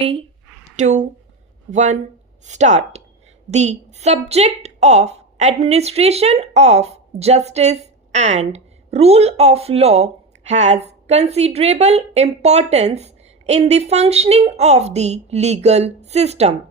3, 2, 1, start. The subject of administration of justice and rule of law has considerable importance in the functioning of the legal system.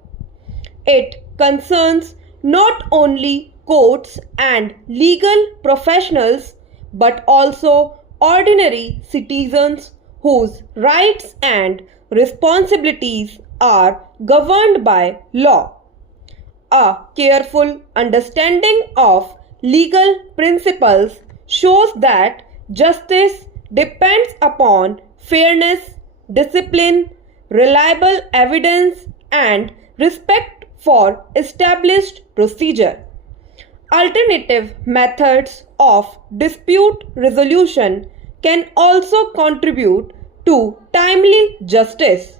It concerns not only courts and legal professionals but also ordinary citizens whose rights and responsibilities are governed by law. A careful understanding of legal principles shows that justice depends upon fairness, discipline, reliable evidence, and respect for established procedure. Alternative methods of dispute resolution can also contribute to timely justice.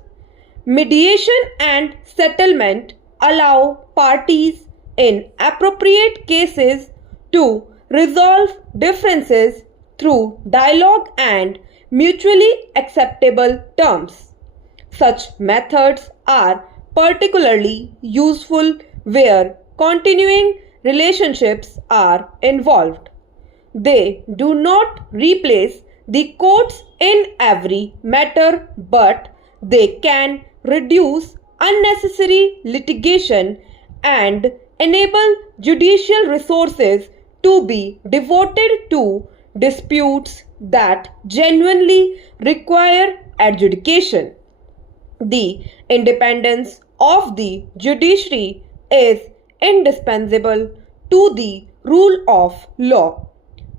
Mediation and settlement allow parties in appropriate cases to resolve differences through dialogue and mutually acceptable terms. Such methods are particularly useful where continuing relationships are involved. They do not replace the courts in every matter, but they can reduce unnecessary litigation and enable judicial resources to be devoted to disputes that genuinely require adjudication. The independence of the judiciary is indispensable to the rule of law.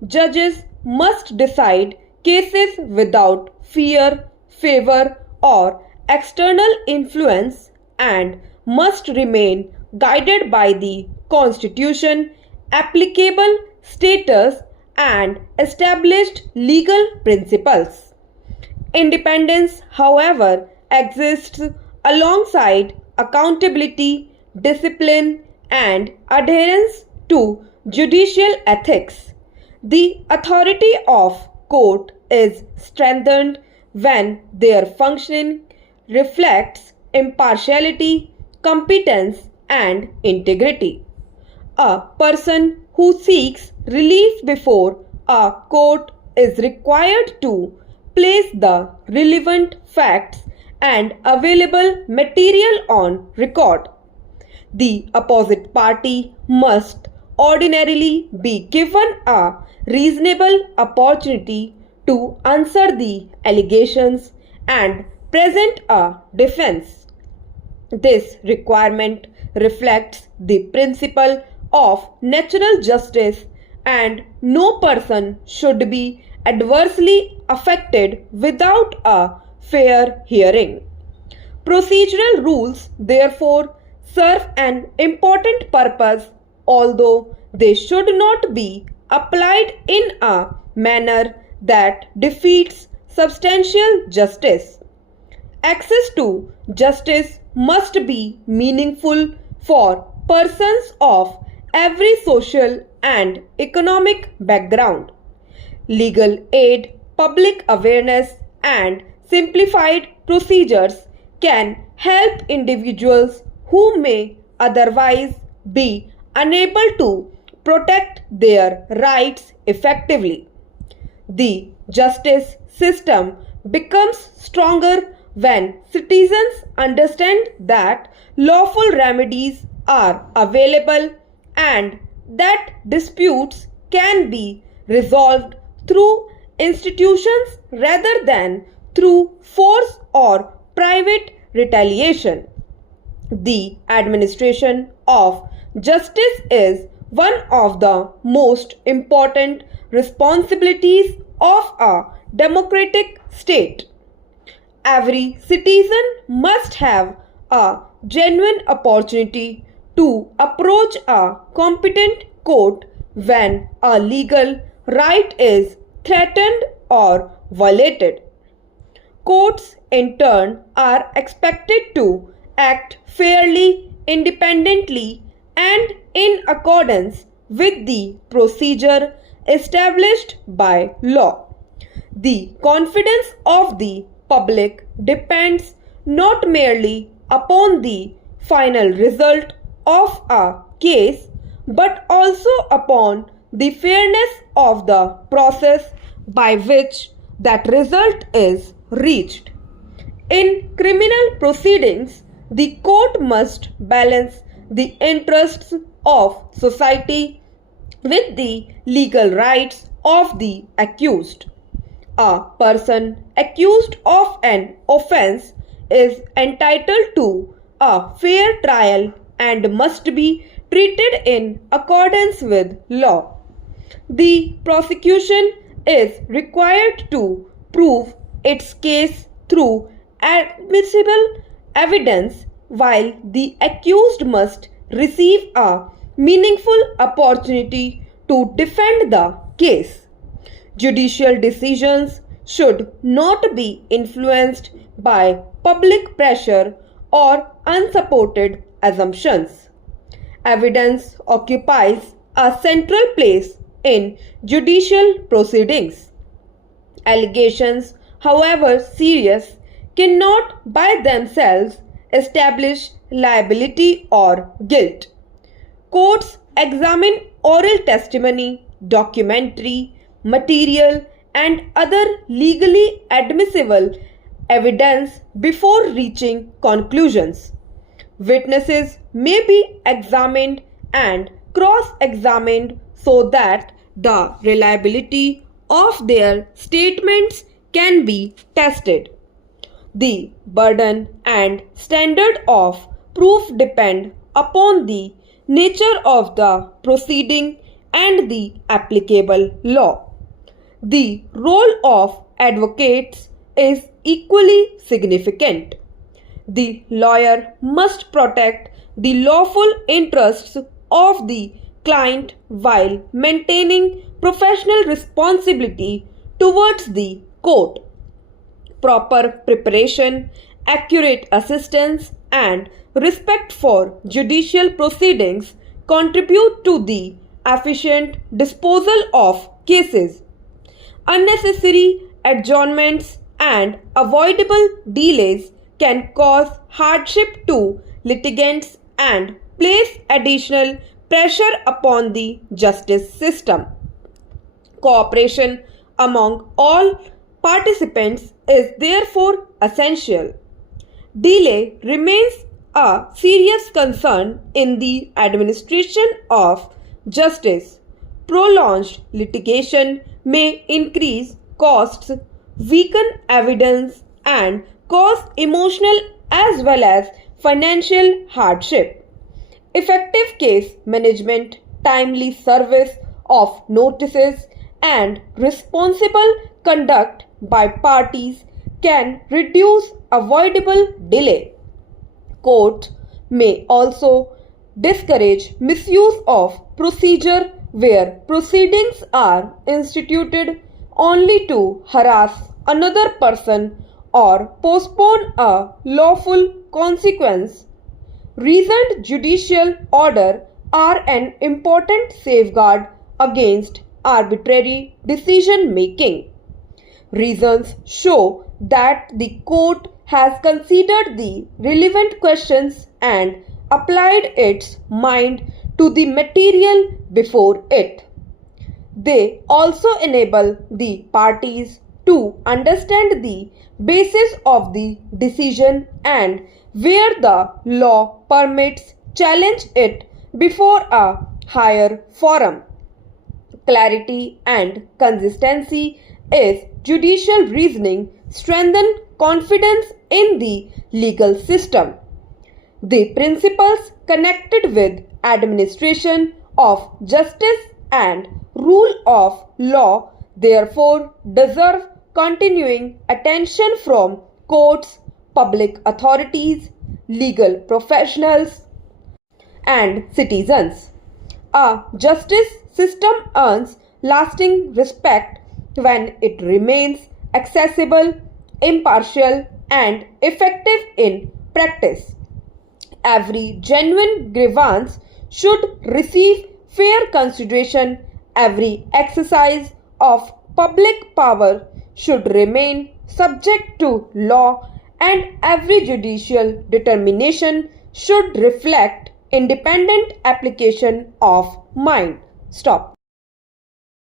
Judges must decide cases without fear, favor, or external influence and must remain guided by the Constitution, applicable status, and established legal principles. Independence, however, exists alongside accountability, discipline, and adherence to judicial ethics. The authority of court is strengthened when their functioning reflects impartiality, competence, and integrity. A person who seeks relief before a court is required to place the relevant facts and available material on record. The opposite party must ordinarily be given a reasonable opportunity to answer the allegations and present a defense. This requirement reflects the principle of natural justice, and no person should be adversely affected without a fair hearing. Procedural rules, therefore, serve an important purpose, although they should not be applied in a manner that defeats substantial justice. Access to justice must be meaningful for persons of every social and economic background. Legal aid, public awareness, and simplified procedures can help individuals who may otherwise be unable to protect their rights effectively. The justice system becomes stronger when citizens understand that lawful remedies are available and that disputes can be resolved through institutions rather than through force or private retaliation. The administration of justice is one of the most important responsibilities of a democratic state. Every citizen must have a genuine opportunity to approach a competent court when a legal right is threatened or violated. Courts, in turn, are expected to act fairly, independently, and in accordance with the procedure established by law. The confidence of the public depends not merely upon the final result of a case, but also upon the fairness of the process by which that result is reached. In criminal proceedings, the court must balance the interests of society with the legal rights of the accused. A person accused of an offense is entitled to a fair trial and must be treated in accordance with law. The prosecution is required to prove its case through admissible evidence, while the accused must receive a meaningful opportunity to defend the case. Judicial decisions should not be influenced by public pressure or unsupported assumptions. Evidence occupies a central place in judicial proceedings. Allegations, however serious, cannot by themselves establish liability or guilt. Courts examine oral testimony, documentary material, and other legally admissible evidence before reaching conclusions. Witnesses may be examined and cross-examined so that the reliability of their statements can be tested. The burden and standard of proof depend upon the nature of the proceeding and the applicable law. The role of advocates is equally significant. The lawyer must protect the lawful interests of the client while maintaining professional responsibility towards the court. Proper preparation, accurate assistance, and respect for judicial proceedings contribute to the efficient disposal of cases. Unnecessary adjournments and avoidable delays can cause hardship to litigants and place additional pressure upon the justice system. Cooperation among all participants is therefore essential. Delay remains a serious concern in the administration of justice. Prolonged litigation may increase costs, weaken evidence, and cause emotional as well as financial hardship. Effective case management, timely service of notices, and responsible conduct by parties can reduce avoidable delay. Courts may also discourage misuse of procedure where proceedings are instituted only to harass another person or postpone a lawful consequence. Reasoned judicial order are an important safeguard against arbitrary decision making. Reasons show that the court has considered the relevant questions and applied its mind to the material before it. They also enable the parties to understand the basis of the decision and where the law permits challenge it before a higher forum. Clarity and consistency is judicial reasoning strengthen confidence in the legal system. The principles connected with administration of justice and rule of law therefore deserve continuing attention from courts, public authorities, legal professionals, and citizens. A justice system earns lasting respect when it remains accessible, impartial, and effective in practice. Every genuine grievance should receive fair consideration. Every exercise of public power should remain subject to law, and every judicial determination should reflect independent application of mind. Stop.